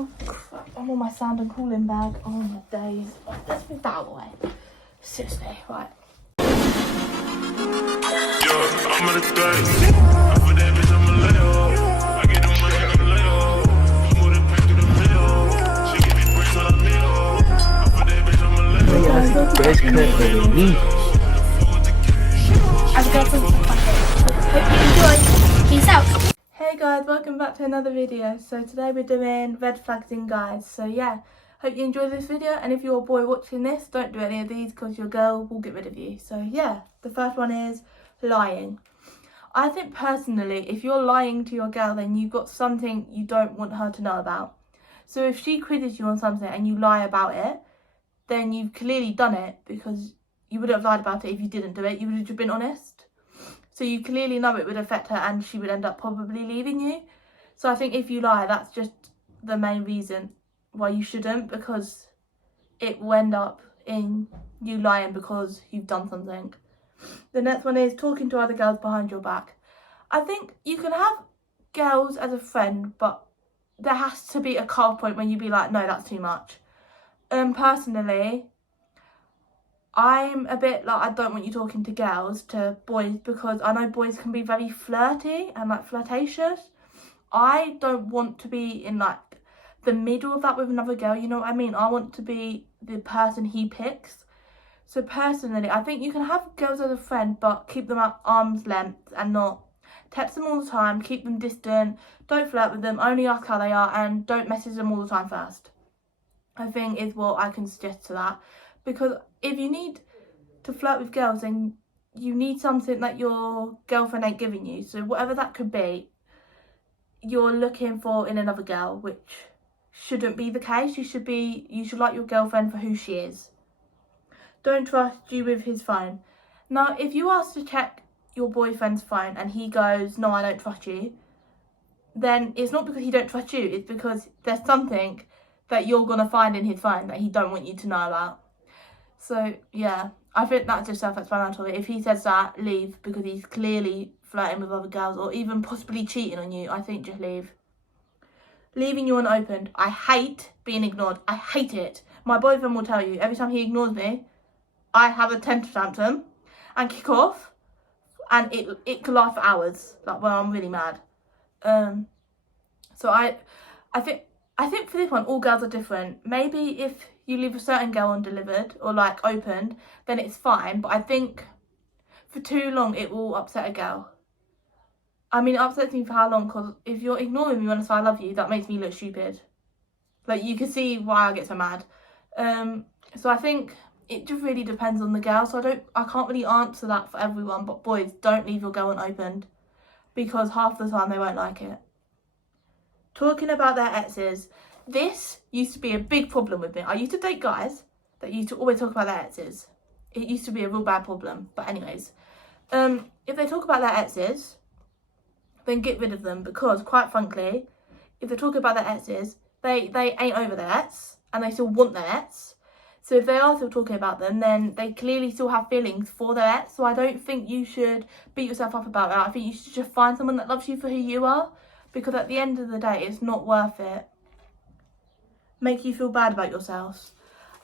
Oh crap, I'm on my sound and cooling bag. Oh my days. Right, let's move that out of the way. Seriously, right. I'm on the thing. For that bitch, I'm a layoff. I get the money, I'm a layoff. Smooth it back to the middle. She give me bricks on the middle. For that bitch, I'm a layoff. Best cut of me. I've got some Hope you enjoy. Peace out. Hey guys, welcome back to another video. So today we're doing red flags in guys. So yeah, hope you enjoy this video, and if you're a boy watching this, don't do any of these because your girl will get rid of you. So yeah, the first one is lying. I think personally, if you're lying to your girl, then you've got something you don't want her to know about. So if she quizzes you on something and you lie about it, then you've clearly done it, because you wouldn't have lied about it if you didn't do it. You would have just been honest. So you clearly know it would affect her and she would end up probably leaving you. So I think if you lie, that's just the main reason why you shouldn't, because it will end up in you lying because you've done something. The next one is talking to other girls behind your back. I think you can have girls as a friend, but there has to be a cut point when you be like, no, that's too much. Personally, I'm a bit like, I don't want you talking to girls, to boys, because I know boys can be very flirty and like flirtatious. I don't want to be in like the middle of that with another girl, you know what I mean? I want to be the person he picks. So personally, I think you can have girls as a friend, but keep them at arm's length and not text them all the time, keep them distant, don't flirt with them, only ask how they are, and don't message them all the time first. I think is what I can suggest to that. Because if you need to flirt with girls, then you need something that your girlfriend ain't giving you. So whatever that could be, you're looking for in another girl, which shouldn't be the case. You should like your girlfriend for who she is. Don't trust you with his phone. Now, if you ask to check your boyfriend's phone and he goes, no, I don't trust you, then it's not because he don't trust you. It's because there's something that you're going to find in his phone that he don't want you to know about. So, yeah, I think that's just self-explanatory. If he says that, leave, because he's clearly flirting with other girls or even possibly cheating on you. I think just leave. Leaving you unopened. I hate being ignored. I hate it. My boyfriend will tell you, every time he ignores me, I have a temper tantrum and kick off, and it could last for hours, like when I'm really mad. So I think for this one, all girls are different. Maybe if you leave a certain girl undelivered or like opened, then it's fine. But I think for too long, it will upset a girl. I mean, it upsets me for how long? Because if you're ignoring me when I say I love you, that makes me look stupid. Like, you can see why I get so mad. So I think it just really depends on the girl. So I can't really answer that for everyone. But boys, don't leave your girl unopened, because half the time they won't like it. Talking about their exes. This used to be a big problem with me. I used to date guys that used to always talk about their exes. It used to be a real bad problem. But anyways, if they talk about their exes, then get rid of them, because quite frankly, if they talk about their exes, they ain't over their ex and they still want their ex. So if they are still talking about them, then they clearly still have feelings for their ex. So I don't think you should beat yourself up about that. I think you should just find someone that loves you for who you are, because at the end of the day, it's not worth it. Make you feel bad about yourselves.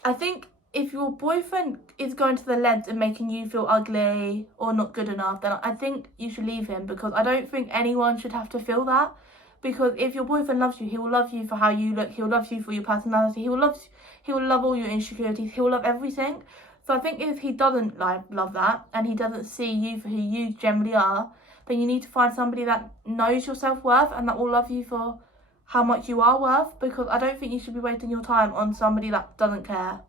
I think if your boyfriend is going to the length of making you feel ugly or not good enough, then I think you should leave him, because I don't think anyone should have to feel that. Because if your boyfriend loves you, he will love you for how you look, he'll love you for your personality, he will love all your insecurities, he will love everything. So I think if he doesn't love that, and he doesn't see you for who you generally are, then you need to find somebody that knows your self-worth and that will love you for how much you are worth, because I don't think you should be wasting your time on somebody that doesn't care.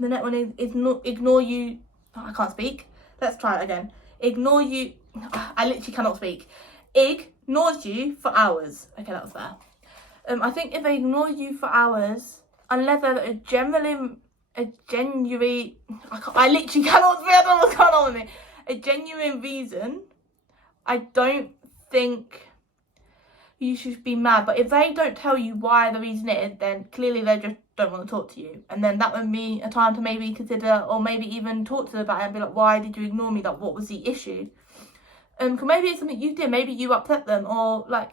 The next one is not ignore you. Oh, I can't speak. Let's try it again. Ignore you. I literally cannot speak. Ignores you for hours. Okay, that was fair. I think if they ignore you for hours, unless they're I literally cannot speak. I don't know what's going on with me. A genuine reason, I don't think you should be mad. But if they don't tell you why the reason is, then clearly they just don't want to talk to you. And then that would be a time to maybe consider, or maybe even talk to them about it and be like, why did you ignore me? Like, what was the issue? Cause maybe it's something you did. Maybe you upset them, or like,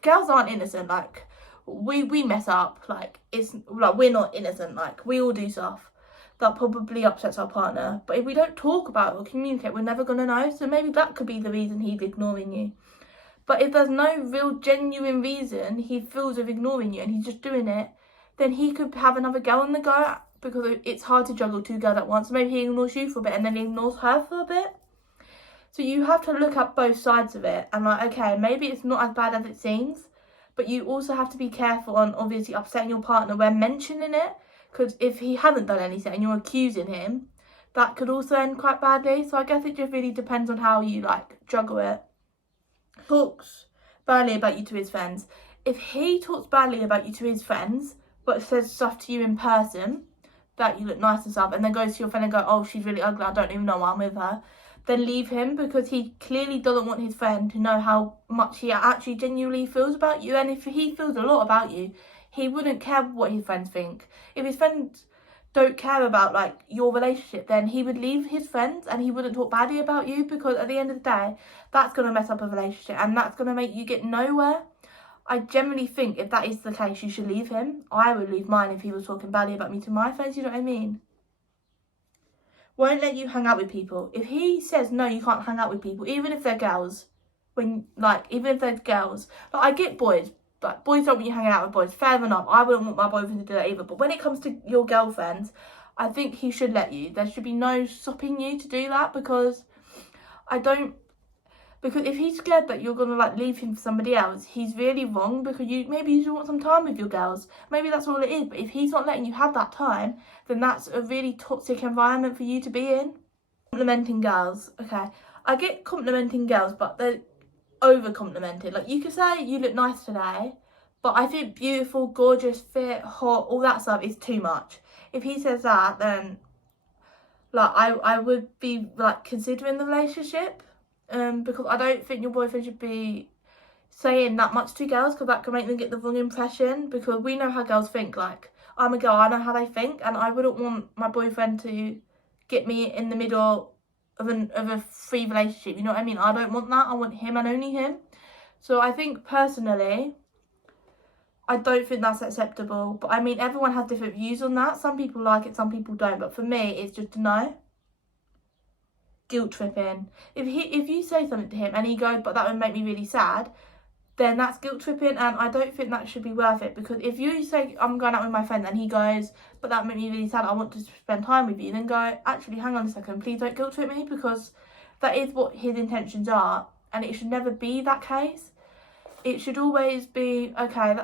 girls aren't innocent. Like, we mess up. Like, it's like we're not innocent. Like, we all do stuff that probably upsets our partner. But if we don't talk about it or communicate, we're never gonna know. So maybe that could be the reason he's ignoring you. But if there's no real genuine reason he feels of ignoring you and he's just doing it, then he could have another girl on the go, because it's hard to juggle 2 girls at once. Maybe he ignores you for a bit and then he ignores her for a bit. So you have to look at both sides of it and like, okay, maybe it's not as bad as it seems, but you also have to be careful on obviously upsetting your partner when mentioning it, because if he hasn't done anything and you're accusing him, that could also end quite badly. So I guess it just really depends on how you like juggle it. Talks badly about you to his friends. If he talks badly about you to his friends but says stuff to you in person that you look nice and stuff, and then goes to your friend and go, oh, she's really ugly, I don't even know why I'm with her, then leave him, because he clearly doesn't want his friend to know how much he actually genuinely feels about you. And if he feels a lot about you, he wouldn't care what his friends think. If his friends don't care about like your relationship, then he would leave his friends and he wouldn't talk badly about you, because at the end of the day, that's going to mess up a relationship and that's going to make you get nowhere. I generally think if that is the case, you should leave him. I would leave mine if he was talking badly about me to my friends, you know what I mean? Won't let you hang out with people. If he says no, you can't hang out with people, even if they're girls, even if they're girls. Like, I get boys, but boys don't want you hanging out with boys. Fair enough. I wouldn't want my boyfriend to do that either. But when it comes to your girlfriends, I think he should let you. There should be no stopping you to do that, because if he's scared that you're gonna like leave him for somebody else, he's really wrong, because maybe you just want some time with your girls. Maybe that's all it is. But if he's not letting you have that time, then that's a really toxic environment for you to be in. Complimenting girls. Okay, I get complimenting girls, but they're over complimented. Like, you could say you look nice today, but I think beautiful, gorgeous, fit, hot, all that stuff is too much. If he says that, then like I would be like considering the relationship. Because I don't think your boyfriend should be saying that much to girls, because that can make them get the wrong impression, because we know how girls think. Like, I'm a girl, I know how they think, and I wouldn't want my boyfriend to get me in the middle of a free relationship, you know what I mean? I don't want that. I want him and only him. So I think personally, I don't think that's acceptable. But I mean, everyone has different views on that. Some people like it, some people don't. But for me, it's just a no. Guilt tripping. If you say something to him and he goes, but that would make me really sad, then that's guilt tripping, and I don't think that should be worth it. Because if you say, I'm going out with my friend, and he goes, but that made me really sad, I want to spend time with you, then go, actually, hang on a second, please don't guilt trip me, because that is what his intentions are, and it should never be that case. It should always be, okay,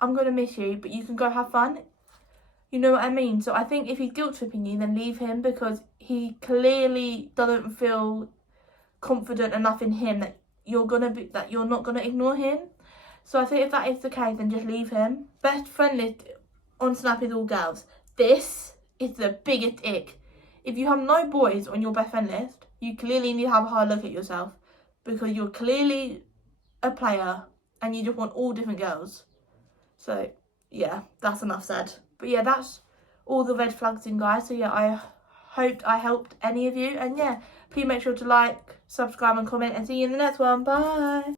I'm going to miss you, but you can go have fun. You know what I mean? So I think if he's guilt tripping you, then leave him, because he clearly doesn't feel confident enough in him that you're not gonna ignore him. So I think if that is the case, then just leave him. Best friend list on Snap is all girls. This is the biggest ick. If you have no boys on your best friend list, you clearly need to have a hard look at yourself, because you're clearly a player and you just want all different girls. So yeah, that's enough said. But yeah, that's all the red flags in, guys. So yeah, I hoped I helped any of you. And yeah, please make sure to like, subscribe and comment, and see you in the next one. Bye.